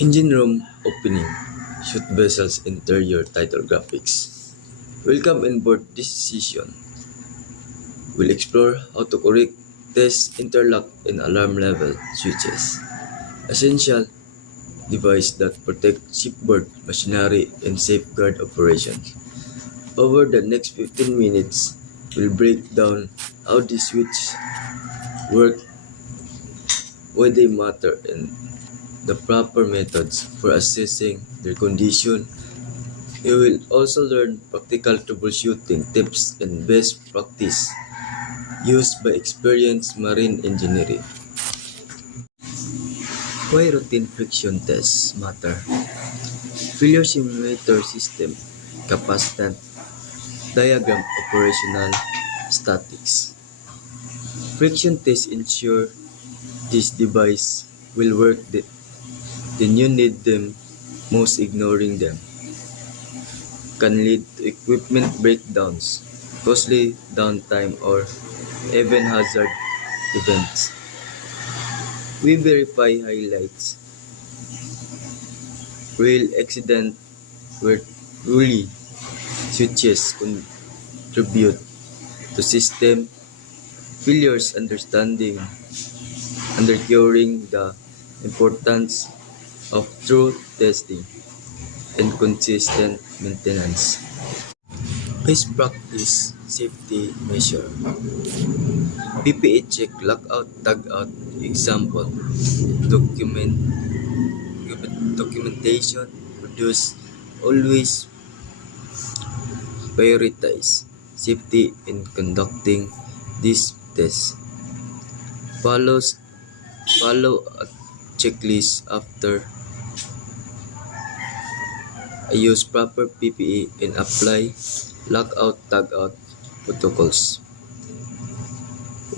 Engine room opening. Shoot vessels interior title graphics. Welcome on board this session. We'll explore how to correct test interlock and alarm level switches. Essential device that protect shipboard machinery and safeguard operations. Over the next 15 minutes, we'll break down how these switches work, why they matter, and the proper methods for assessing their condition. You will also learn practical troubleshooting tips and best practice used by experienced marine engineering. Why routine friction tests matter? Failure simulator system, capacitance diagram, operational statics. Friction tests ensure this device will work then you need them most. Ignoring them can lead to equipment breakdowns, costly downtime, or even hazard events. We verify highlights. Real accident where truly switches contribute to system failures, underscoring the importance of true testing and consistent maintenance. Best practice safety measure. PPE check, lockout, tagout. Example, documentation produce. Always prioritize safety in conducting these tests. Follow a checklist after use proper PPE and apply lockout tagout protocols.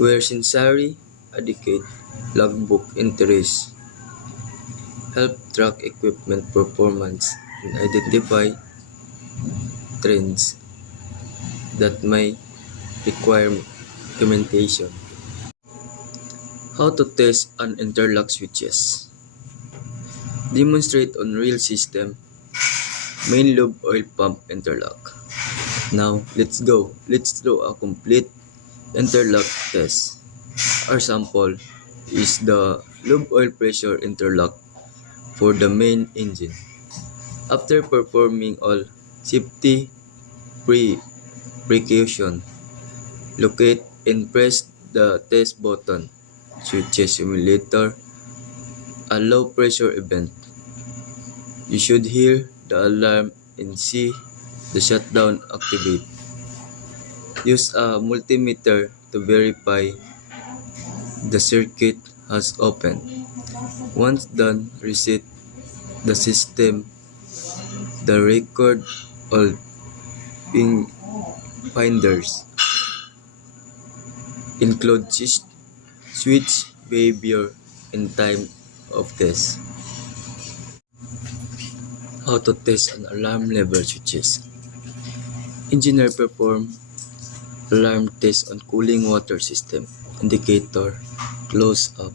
Where necessary, adequate logbook entries help track equipment performance and identify trends that may require documentation. How to test an interlock switches. Demonstrate on real system. Main lube oil pump interlock. Now let's go. Let's do a complete interlock test. Our sample is the lube oil pressure interlock for the main engine. After performing all safety precaution, locate and press the test button. Switches simulator a low pressure event. You should hear the alarm and see the shutdown activate. Use a multimeter to verify the circuit has opened. Once done, reset the system. The record all finders include switch behavior and time of test. How to test an alarm level switches. Engineer perform alarm test on cooling water system. Indicator close up.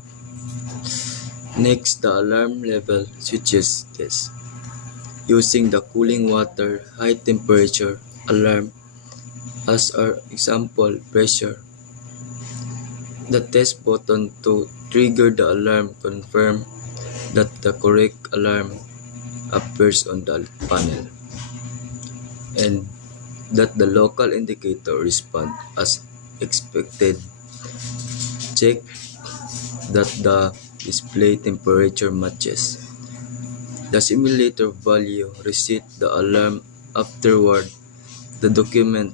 Next, the alarm level switches test. Using the cooling water high temperature alarm as our example pressure. The test button to trigger the alarm confirm that the correct alarm appears on the panel and that the local indicator responds as expected. Check that the display temperature matches the simulator value. Reset the alarm afterward. The document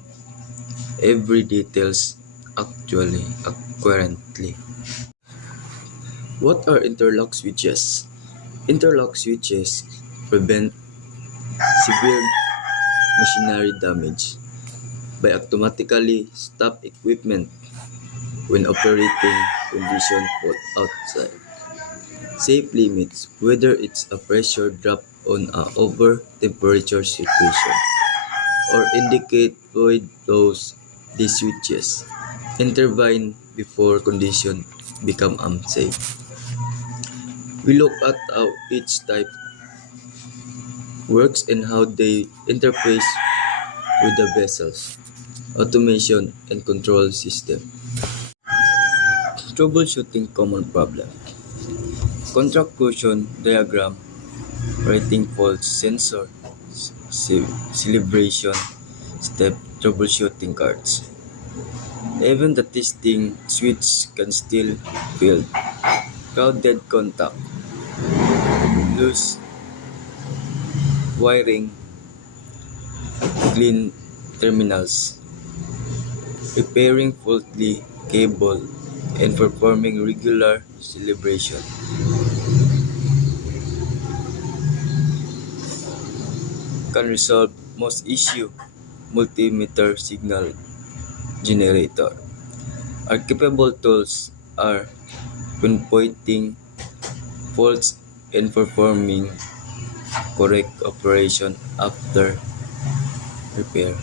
every details accurately. What are interlock switches? Interlock switches prevent severe machinery damage by automatically stop equipment when operating conditions put outside safe limits, whether it's a pressure drop on a over temperature situation or indicate void flows. These switches intervene before conditions become unsafe. We look at how each type works and how they interface with the vessels, automation, and control system. Troubleshooting common problem. Contract cushion diagram, writing faults, sensor, celebration, step, troubleshooting cards. Even the testing switch can still fail. Crowded contact, loose wiring, clean terminals, repairing faulty cable, and performing regular celebration. Can resolve most issue. Multimeter signal generator. Our capable tools are pinpointing faults and performing correct operation after repair.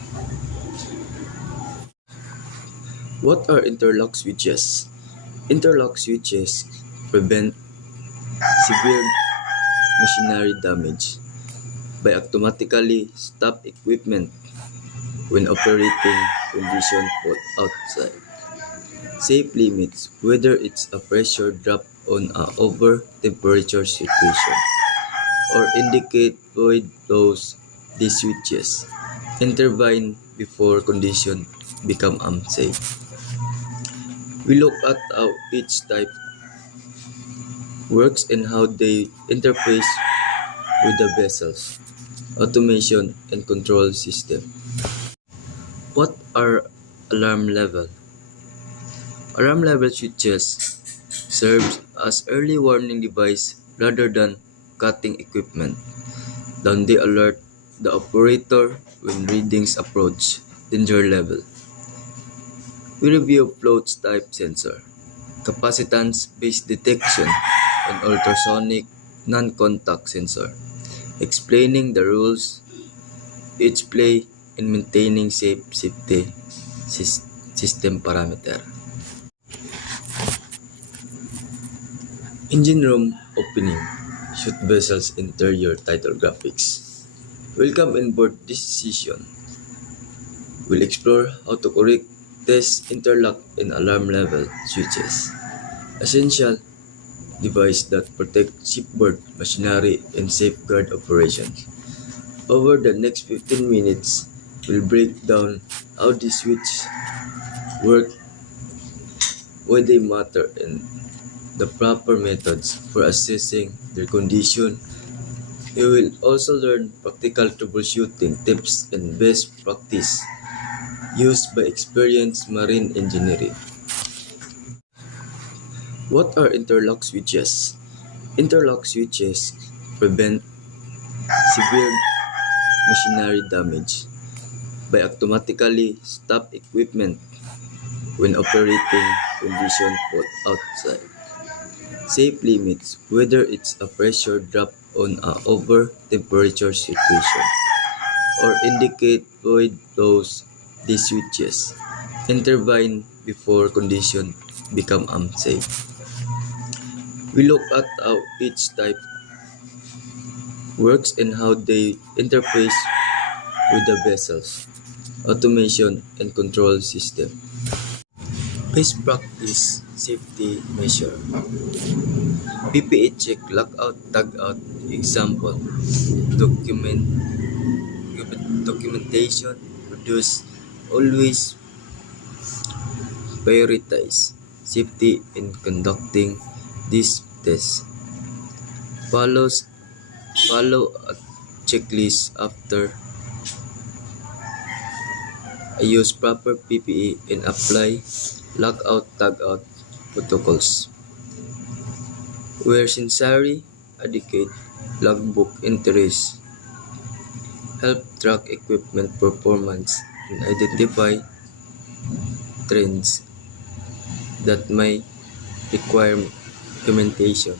What are interlock switches? Interlock switches prevent severe machinery damage by automatically stop equipment when operating condition put outside. Safe limits whether it's a pressure drop on a over temperature situation or indicate void flows. These switches intervene before condition become unsafe. We look at how each type works and how they interface with the vessels, automation, and control system. What are alarm level? Alarm level switches serves as early warning device rather than cutting equipment. Then they alert the operator when readings approach danger level. We review float type sensor, capacitance-based detection, and ultrasonic non-contact sensor, explaining the rules each play in maintaining safety system parameter. Engine room opening, shoot vessels interior title graphics. Welcome on board this session. We'll explore how to correct, test, interlock, and alarm level switches. Essential device that protect shipboard machinery and safeguard operations. Over the next 15 minutes, we'll break down how these switches work, why they matter, and the proper methods for assessing their condition. You will also learn practical troubleshooting tips and best practice used by experienced marine engineering. What are interlock switches? Interlock switches prevent severe machinery damage by automatically stop equipment when operating condition put outside. Safe limits whether it's a pressure drop on a over temperature situation or indicate void flows. These switches intervene before condition become unsafe. We look at how each type works and how they interface with the vessels, automation, and control system. Best practice safety measure. PPE check, lockout, tagout. Example, documentation produce always prioritize safety in conducting this test. Follow a checklist after I use proper PPE and apply lockout tagout protocols. Wear necessary, adequate logbook entries, help track equipment performance and identify trends that may require documentation.